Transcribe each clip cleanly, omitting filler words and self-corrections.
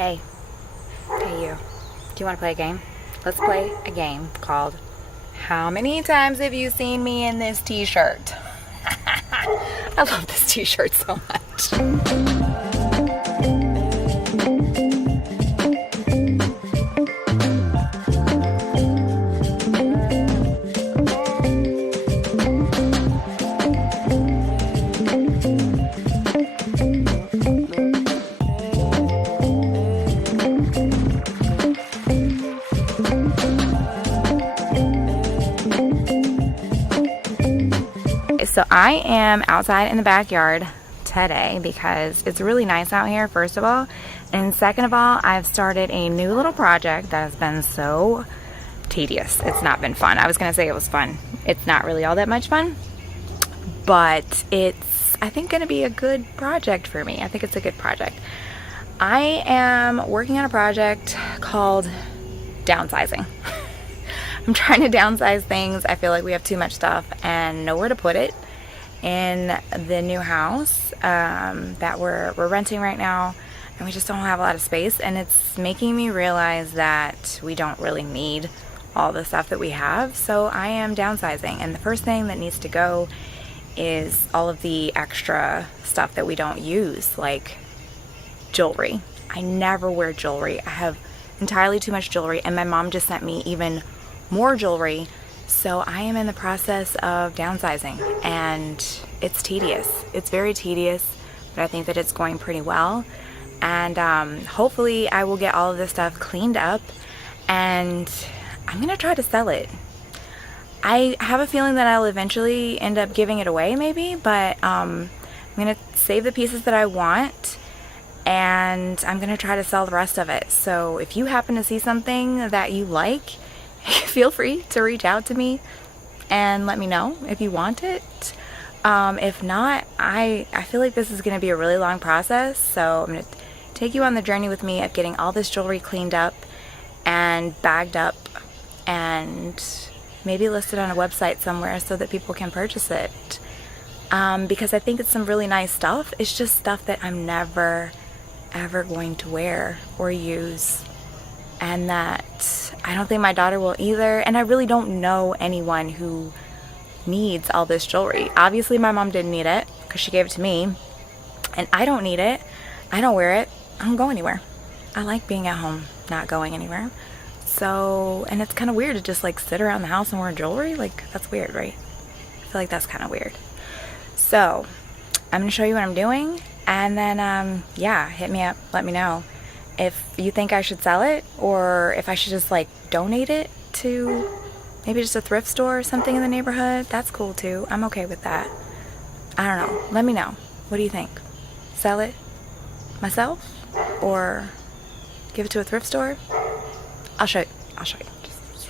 Hey, you. Do you want to play a game? Let's play a game called How Many Times Have You Seen Me in This T-Shirt? I love this T-shirt so much. So I am outside in the backyard today because it's really nice out here, first of all. And second of all, I've started a new little project that has been so tedious. It's not been fun. I was going to say it was fun. It's not really all that much fun. But it's, I think, going to be a good project for me. I think it's a good project. I am working on a project called downsizing. I'm trying to downsize things. I feel like we have too much stuff and nowhere to put it in the new house that we're renting right now, and we just don't have a lot of space, and it's making me realize that we don't really need all the stuff that we have. So I am downsizing, and the first thing that needs to go is all of the extra stuff that we don't use, like jewelry. I never wear jewelry. I have entirely too much jewelry, and my mom just sent me even more jewelry. So I am in the process of downsizing, and it's tedious. It's very tedious, but I think that it's going pretty well. And hopefully I will get all of this stuff cleaned up, and I'm gonna try to sell it. I have a feeling that I'll eventually end up giving it away maybe, but I'm gonna save the pieces that I want, and I'm gonna try to sell the rest of it. So if you happen to see something that you like, feel free to reach out to me and let me know if you want it. If not, I feel like this is going to be a really long process, so I'm going to take you on the journey with me of getting all this jewelry cleaned up and bagged up and maybe listed on a website somewhere so that people can purchase it. Because I think it's some really nice stuff. It's just stuff that I'm never ever going to wear or use, and that I don't think my daughter will either, and I really don't know anyone who needs all this jewelry. Obviously my mom didn't need it because she gave it to me, and I don't need it. I don't wear it. I don't go anywhere. I like being at home, not going anywhere. So, and it's kind of weird to just like sit around the house and wear jewelry. Like, that's weird, right? I feel like that's kind of weird. So I'm gonna show you what I'm doing, and then yeah, hit me up, let me know if you think I should sell it, or if I should just like donate it to maybe just a thrift store or something in the neighborhood. That's cool too. I'm okay with that. I don't know. Let me know. What do you think? Sell it myself or give it to a thrift store? I'll show you. Just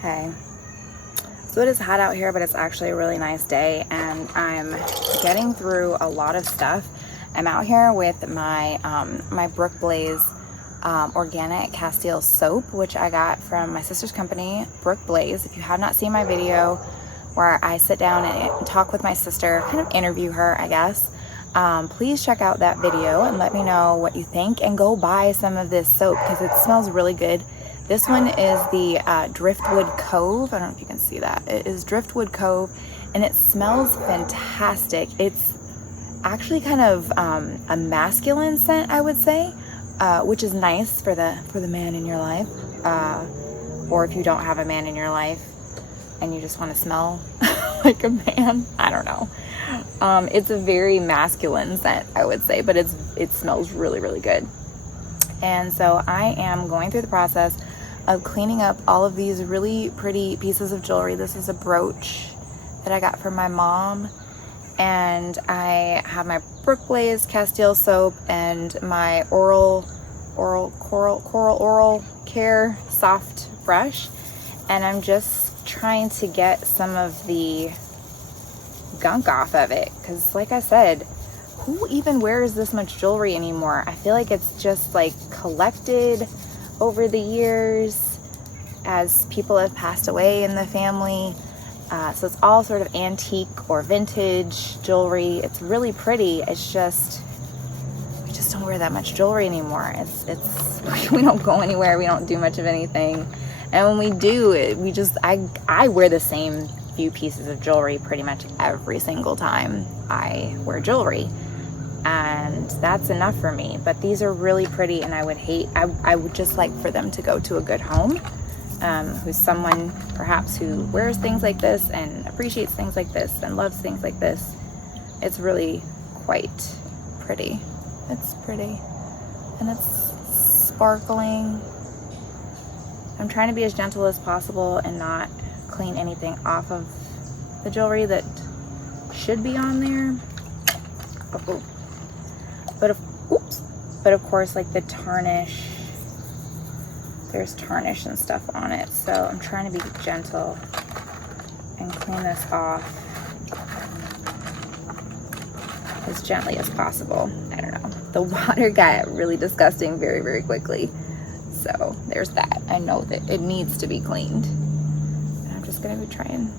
hey. So it is hot out here, but it's actually a really nice day, and I'm getting through a lot of stuff. I'm out here with my my Brooke Blaze organic Castile soap, which I got from my sister's company, Brooke Blaze. If you have not seen my video where I sit down and talk with my sister, kind of interview her, I guess, please check out that video and let me know what you think, and go buy some of this soap because it smells really good. This one is the Driftwood Cove. I don't know if you can see that. It is Driftwood Cove, and it smells fantastic. It's actually kind of a masculine scent, I would say, which is nice for the man in your life, or if you don't have a man in your life and you just want to smell like a man. I don't know. It's a very masculine scent, I would say, but it smells really, really good. And so I am going through the process of cleaning up all of these really pretty pieces of jewelry. This is a brooch that I got from my mom, and I have my Brooke Blaze Castile soap and my Coral Oral Care Soft Brush, and I'm just trying to get some of the gunk off of it, because like I said, who even wears this much jewelry anymore? I feel like it's just like collected over the years as people have passed away in the family. So it's all sort of antique or vintage jewelry. It's really pretty. It's just, we just don't wear that much jewelry anymore. It's we don't go anywhere, we don't do much of anything, and when we do, I wear the same few pieces of jewelry pretty much every single time I wear jewelry, and that's enough for me. But these are really pretty, and I would just like for them to go to a good home, who's someone perhaps who wears things like this and appreciates things like this and loves things like this. It's really quite pretty. It's pretty, and it's sparkling. I'm trying to be as gentle as possible and not clean anything off of the jewelry that should be on there. But of course, like the tarnish, there's tarnish and stuff on it, so I'm trying to be gentle and clean this off as gently as possible. I don't know, the water got really disgusting very, very quickly, so there's that. I know that it needs to be cleaned, and I'm just gonna try and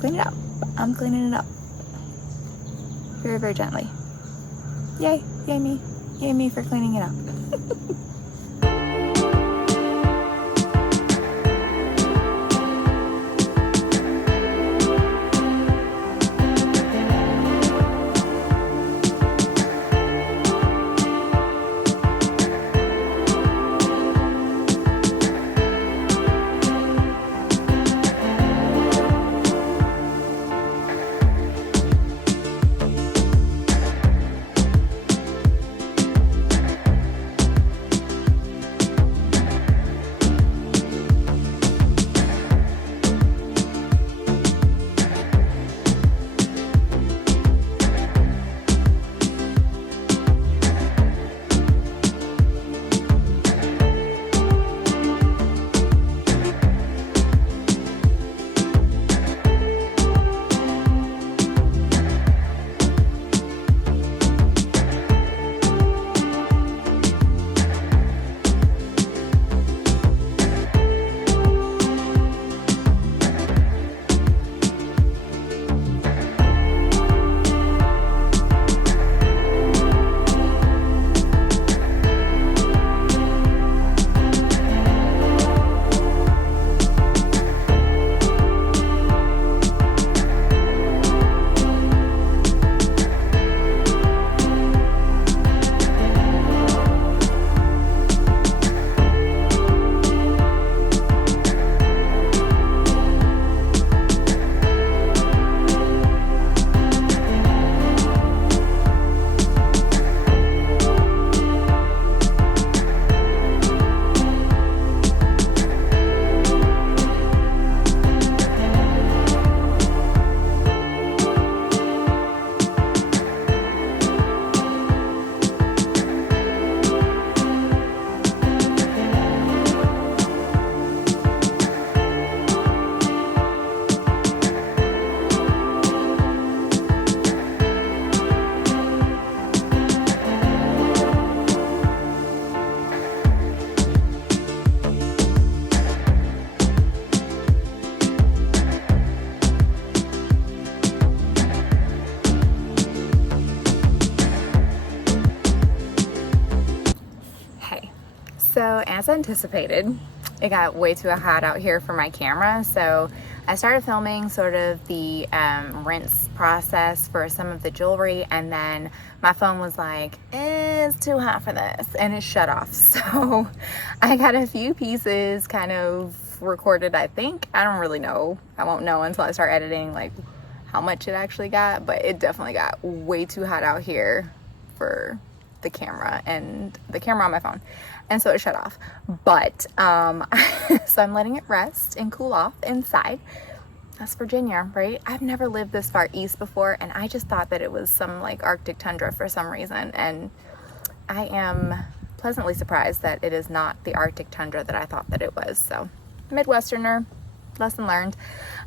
clean it up. I'm cleaning it up very, very gently. Yay me for cleaning it up. So as anticipated, it got way too hot out here for my camera, so I started filming sort of the rinse process for some of the jewelry, and then my phone was like, it's too hot for this, and it shut off. So I got a few pieces kind of recorded, I think. I don't really know. I won't know until I start editing like how much it actually got, but it definitely got way too hot out here for the camera and the camera on my phone, and so it shut off. But so I'm letting it rest and cool off inside. That's Virginia, right? I've never lived this far east before, and I just thought that it was some like Arctic tundra for some reason, and I am pleasantly surprised that it is not the Arctic tundra that I thought that it was. So Midwesterner, lesson learned.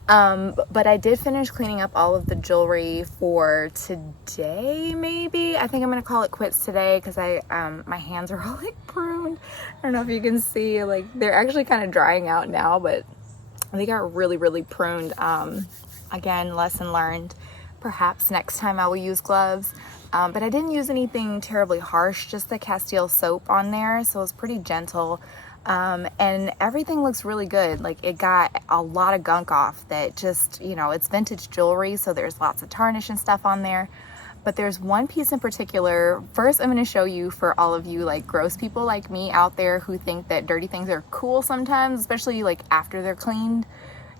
But I did finish cleaning up all of the jewelry for today, maybe. I think I'm gonna call it quits today because my hands are all like pruned. I don't know if you can see, like they're actually kind of drying out now, but they got really, really pruned. Again, lesson learned. Perhaps next time I will use gloves. But I didn't use anything terribly harsh, just the Castile soap on there, so it was pretty gentle. And everything looks really good. Like, it got a lot of gunk off that just, you know, it's vintage jewelry, so there's lots of tarnish and stuff on there. But there's one piece in particular. First, I'm going to show you for all of you like gross people like me out there who think that dirty things are cool sometimes, especially like after they're cleaned.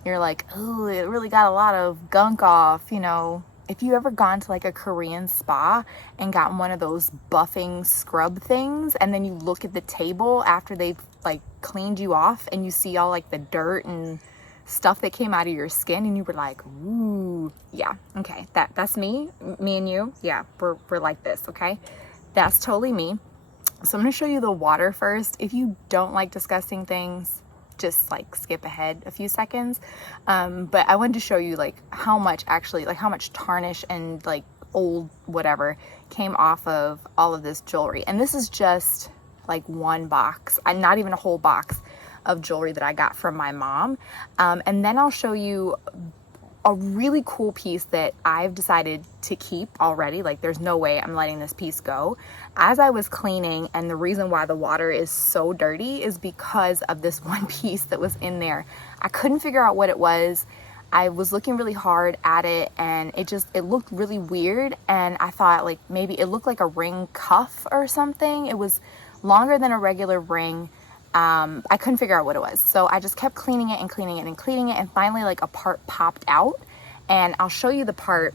You're like, oh, it really got a lot of gunk off, you know. If you ever gone to like a Korean spa and gotten one of those buffing scrub things, and then you look at the table after they've like cleaned you off and you see all like the dirt and stuff that came out of your skin, and you were like, ooh, yeah, okay, that's me and you, yeah, we're like this, okay? That's totally me. So I'm gonna show you the water first. If you don't like disgusting things, just like skip ahead a few seconds. But I wanted to show you like how much actually, like how much tarnish and like old whatever came off of all of this jewelry. And this is just like one box, and not even a whole box of jewelry that I got from my mom. And then I'll show you a really cool piece that I've decided to keep already. Like, there's no way I'm letting this piece go. As I was cleaning, and the reason why the water is so dirty is because of this one piece that was in there. I couldn't figure out what it was. I was looking really hard at it, and it looked really weird, and I thought like maybe it looked like a ring cuff or something. It was longer than a regular ring. I couldn't figure out what it was. So I just kept cleaning it and cleaning it and cleaning it, and finally like a part popped out, and I'll show you the part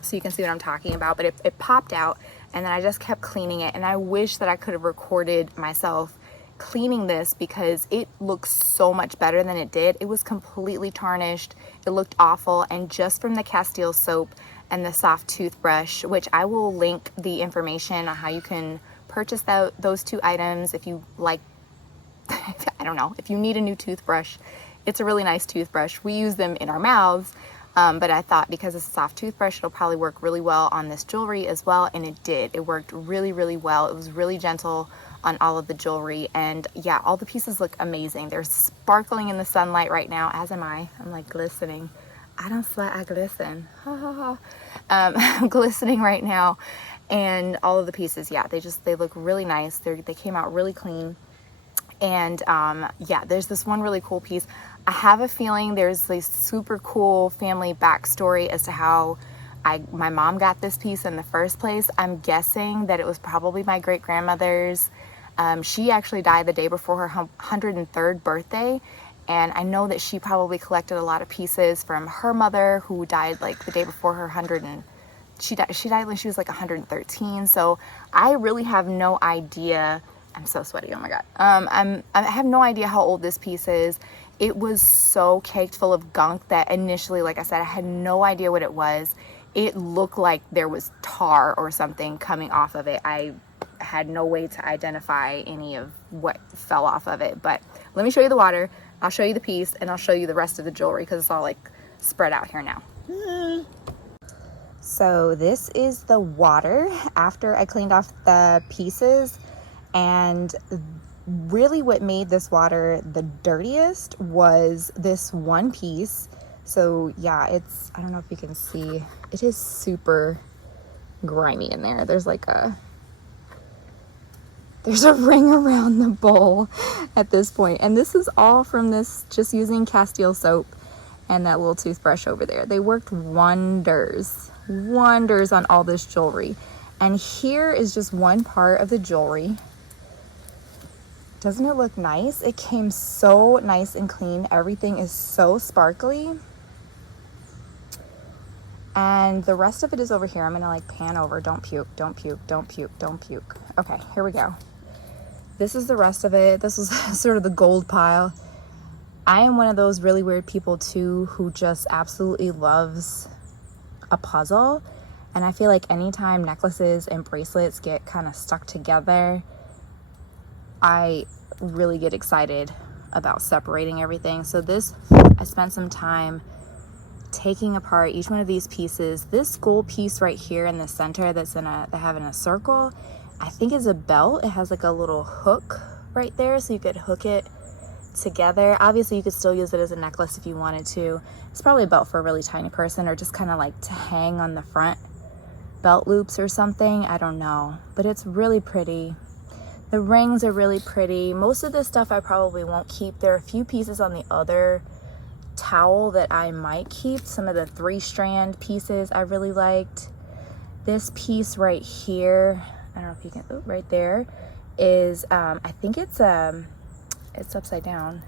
so you can see what I'm talking about. But it popped out, and then I just kept cleaning it, and I wish that I could have recorded myself cleaning this because it looks so much better than it did. It was completely tarnished. It looked awful, and just from the Castile soap and the soft toothbrush, which I will link the information on how you can purchase those two items if you like. I don't know, if you need a new toothbrush. It's a really nice toothbrush. We use them in our mouths, but I thought because it's a soft toothbrush, it'll probably work really well on this jewelry as well, and it did. It worked really, really well. It was really gentle on all of the jewelry, and yeah, all the pieces look amazing. They're sparkling in the sunlight right now, as am I. I'm like glistening. I don't sweat, I glisten. Ha ha ha. I'm glistening right now, and all of the pieces, yeah, they look really nice. They came out really clean. And yeah, there's this one really cool piece. I have a feeling there's this super cool family backstory as to how my mom got this piece in the first place. I'm guessing that it was probably my great grandmother's. She actually died the day before her 103rd birthday, and I know that she probably collected a lot of pieces from her mother, who died like the day before her 100 and she died when she was like 113. So I really have no idea. I'm so sweaty, oh my god. I have no idea how old this piece is. It was so caked full of gunk that initially, like I said, I had no idea what it was. It looked like there was tar or something coming off of it. I had no way to identify any of what fell off of it. But let me show you the water. I'll show you the piece, and I'll show you the rest of the jewelry because it's all like spread out here now. So this is the water after I cleaned off the pieces. And really what made this water the dirtiest was this one piece. So yeah, I don't know if you can see, it is super grimy in there. There's a ring around the bowl at this point. And this is all from this, just using Castile soap and that little toothbrush over there. They worked wonders on all this jewelry. And here is just one part of the jewelry. Doesn't it look nice? It came so nice and clean. Everything is so sparkly. And the rest of it is over here. I'm gonna like pan over. Don't puke, don't puke, don't puke, don't puke. Okay, here we go. This is the rest of it. This was sort of the gold pile. I am one of those really weird people too who just absolutely loves a puzzle. And I feel like anytime necklaces and bracelets get kind of stuck together, I really get excited about separating everything. So this, I spent some time taking apart each one of these pieces. This gold piece right here in the center they have in a circle, I think is a belt. It has like a little hook right there, so you could hook it together. Obviously you could still use it as a necklace if you wanted to. It's probably a belt for a really tiny person, or just kind of like to hang on the front belt loops or something. I don't know, but it's really pretty. The rings are really pretty. Most of this stuff I probably won't keep. There are a few pieces on the other towel that I might keep. Some of the 3-strand pieces I really liked. This piece right here, I don't know if you can, oh, right there is, I think it's upside down.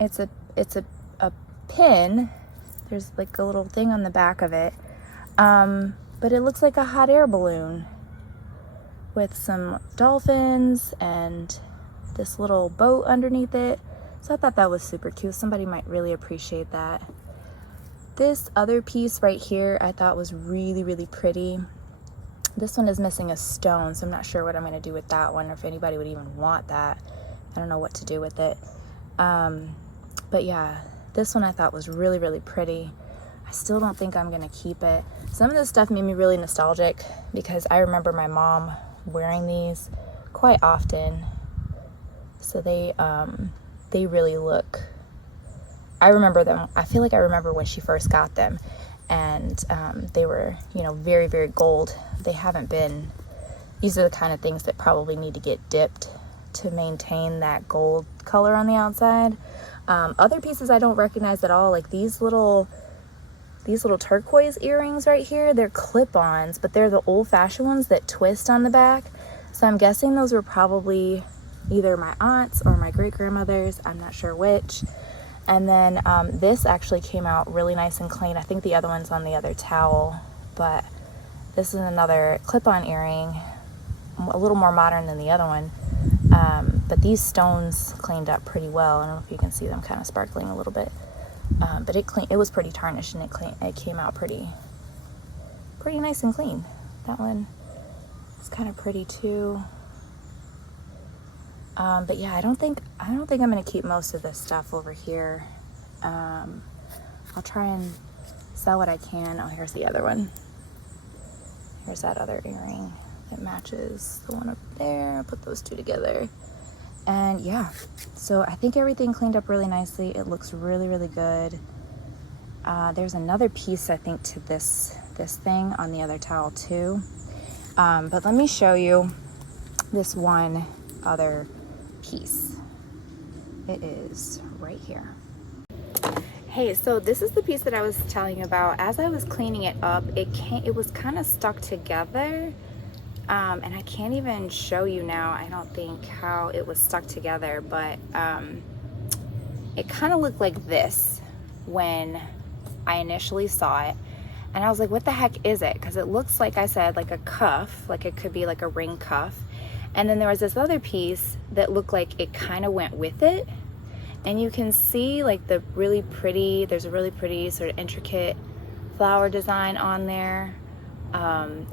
It's a pin. There's like a little thing on the back of it. But it looks like a hot air balloon with some dolphins and this little boat underneath it. So I thought that was super cute. Somebody might really appreciate that. This other piece right here I thought was really, really pretty. This one is missing a stone, so I'm not sure what I'm going to do with that one, or if anybody would even want that. I don't know what to do with it. But yeah, this one I thought was really, really pretty. I still don't think I'm going to keep it. Some of this stuff made me really nostalgic because I remember my mom wearing these quite often. So they really look, I remember them. I feel like I remember when she first got them, and they were, you know, very, very gold. They haven't been, these are the kind of things that probably need to get dipped to maintain that gold color on the outside. Other pieces I don't recognize at all, like these little turquoise earrings right here. They're clip-ons, but they're the old-fashioned ones that twist on the back. So I'm guessing those were probably either my aunt's or my great-grandmother's. I'm not sure which. And then this actually came out really nice and clean. I think the other one's on the other towel, but this is another clip-on earring, a little more modern than the other one. But these stones cleaned up pretty well. I don't know if you can see them kind of sparkling a little bit. But it was pretty tarnished, and it came out pretty nice and clean. That one is kind of pretty too. But yeah, I don't think I'm gonna keep most of this stuff over here. I'll try and sell what I can. Oh, here's the other one. Here's that other earring that matches the one up there. I'll put those two together. And yeah, so I think everything cleaned up really nicely. It looks really, really good. There's another piece, I think, to this thing on the other towel too. But let me show you this one other piece. It is right here. Hey, so this is the piece that I was telling you about. As I was cleaning it up, it was kind of stuck together. And I can't even show you now, I don't think, how it was stuck together, but it kind of looked like this when I initially saw it. And I was like, what the heck is it? Because it looks, like I said, like a cuff, like it could be like a ring cuff. And then there was this other piece that looked like it kind of went with it. And you can see like there's a really pretty sort of intricate flower design on there.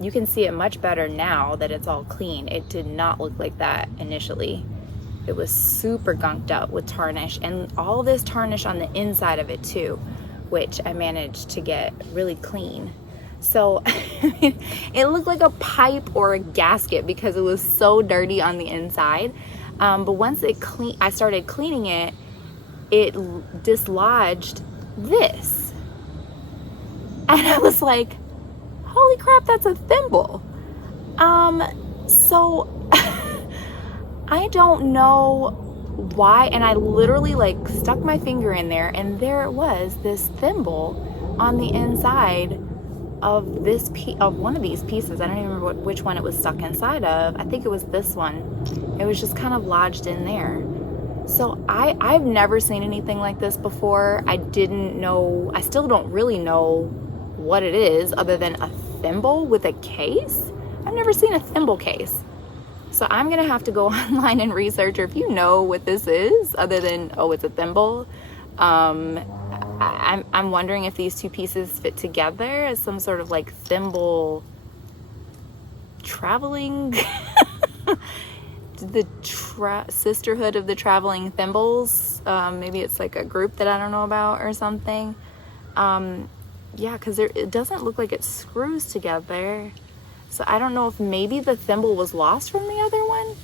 You can see it much better now that it's all clean. It did not look like that initially. It was super gunked up with tarnish, and all this tarnish on the inside of it too, which I managed to get really clean. So it looked like a pipe or a gasket because it was so dirty on the inside. But once I started cleaning it, it dislodged this. And I was like, holy crap, that's a thimble. So I don't know why, and I literally like stuck my finger in there, and there it was, this thimble on the inside of one of these pieces. I don't even remember which one it was stuck inside of. I think it was this one. It was just kind of lodged in there. So I've never seen anything like this before. I still don't really know what it is other than a thimble with a case. I've never seen a thimble case. So I'm gonna have to go online and research, or if you know what this is other than, oh, it's a thimble. I'm wondering if these two pieces fit together as some sort of like thimble traveling the sisterhood of the traveling thimbles. Maybe it's like a group that I don't know about or something. Yeah, because it doesn't look like it screws together. So I don't know if maybe the thimble was lost from the other one.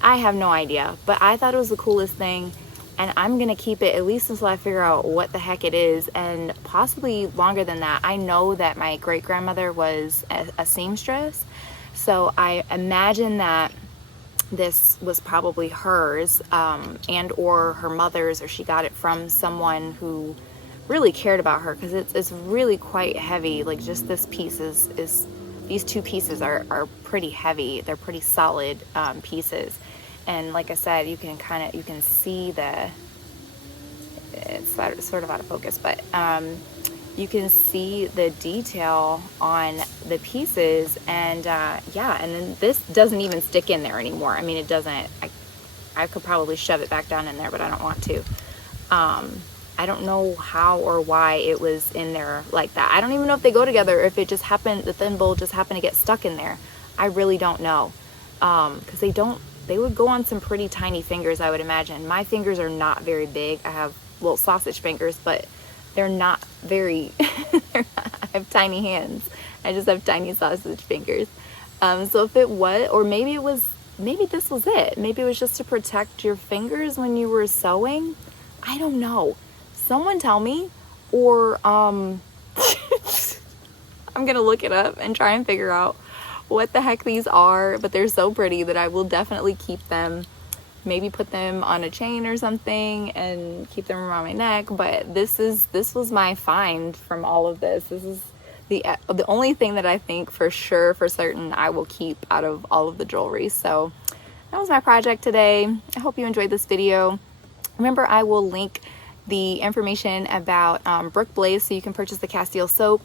I have no idea, but I thought it was the coolest thing. and I'm gonna keep it at least until I figure out what the heck it is, and possibly longer than that. I know that my great-grandmother was a seamstress, so I imagine that this was probably hers, and or her mother's, or she got it from someone who really cared about her, because it's really quite heavy. Like, just this piece is these two pieces are pretty heavy. They're pretty solid pieces, and like I said, you can see it's sort of out of focus, but you can see the detail on the pieces, and yeah, and then this doesn't even stick in there anymore. I mean, it doesn't. I could probably shove it back down in there, but I don't want to. I don't know how or why it was in there like that. I don't even know if they go together, or if it just happened, the thimble just happened to get stuck in there. I really don't know, because they would go on some pretty tiny fingers, I would imagine. My fingers are not very big. I have little sausage fingers, but they're not very, I have tiny hands. I just have tiny sausage fingers. So if it was, or maybe this was it. Maybe it was just to protect your fingers when you were sewing. I don't know. Someone tell me, or I'm gonna look it up and try and figure out what the heck these are, but they're so pretty that I will definitely keep them. Maybe put them on a chain or something and keep them around my neck. But this was my find from all of this. This is the only thing that I think for sure, for certain, I will keep out of all of the jewelry. So that was my project today. I hope you enjoyed this video. Remember, I will link the information about Brooke Blaze, so you can purchase the Castile soap.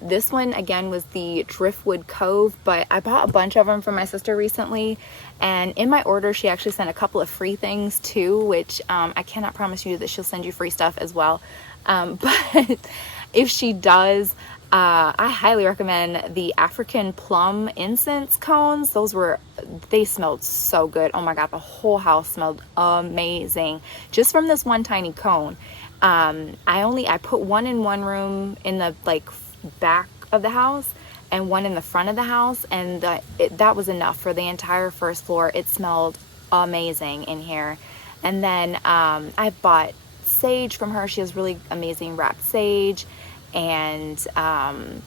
This one again was the Driftwood Cove, but I bought a bunch of them from my sister recently, and in my order she actually sent a couple of free things too, which I cannot promise you that she'll send you free stuff as well, but if she does, I highly recommend the African plum incense cones. They smelled so good. Oh my god, the whole house smelled amazing just from this one tiny cone. I put one in one room in the back of the house and one in the front of the house, and that was enough for the entire first floor. It smelled amazing in here. And then I bought sage from her. She has really amazing wrapped sage. And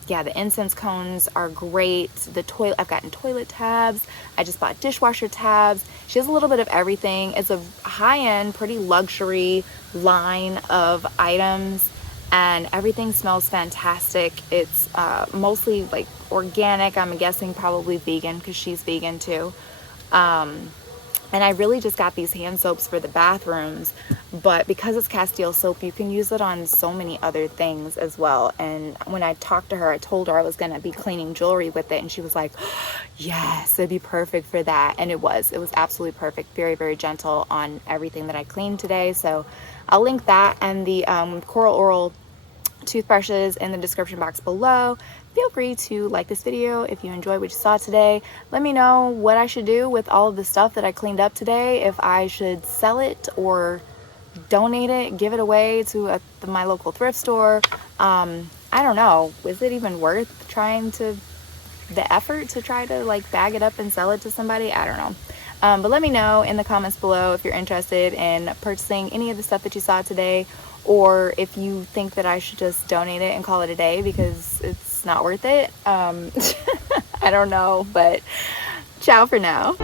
yeah, the incense cones are great. I've gotten toilet tabs. I just bought dishwasher tabs. She has a little bit of everything. It's a high-end, pretty luxury line of items, and everything smells fantastic. It's mostly like organic. I'm guessing probably vegan, because she's vegan too. And I really just got these hand soaps for the bathrooms, but because it's Castile soap, you can use it on so many other things as well. And when I talked to her, I told her I was going to be cleaning jewelry with it, and she was like, yes, it'd be perfect for that. And it was absolutely perfect. Very, very gentle on everything that I cleaned today. So I'll link that and the Coral Oral toothbrushes in the description box below. Feel free to like this video if you enjoyed what you saw today. Let me know what I should do with all of the stuff that I cleaned up today. If I should sell it or donate it, give it away to my local thrift store. I don't know. Is it even worth the effort to try to bag it up and sell it to somebody? I don't know. But let me know in the comments below if you're interested in purchasing any of the stuff that you saw today, or if you think that I should just donate it and call it a day because it's not worth it. I don't know, but ciao for now.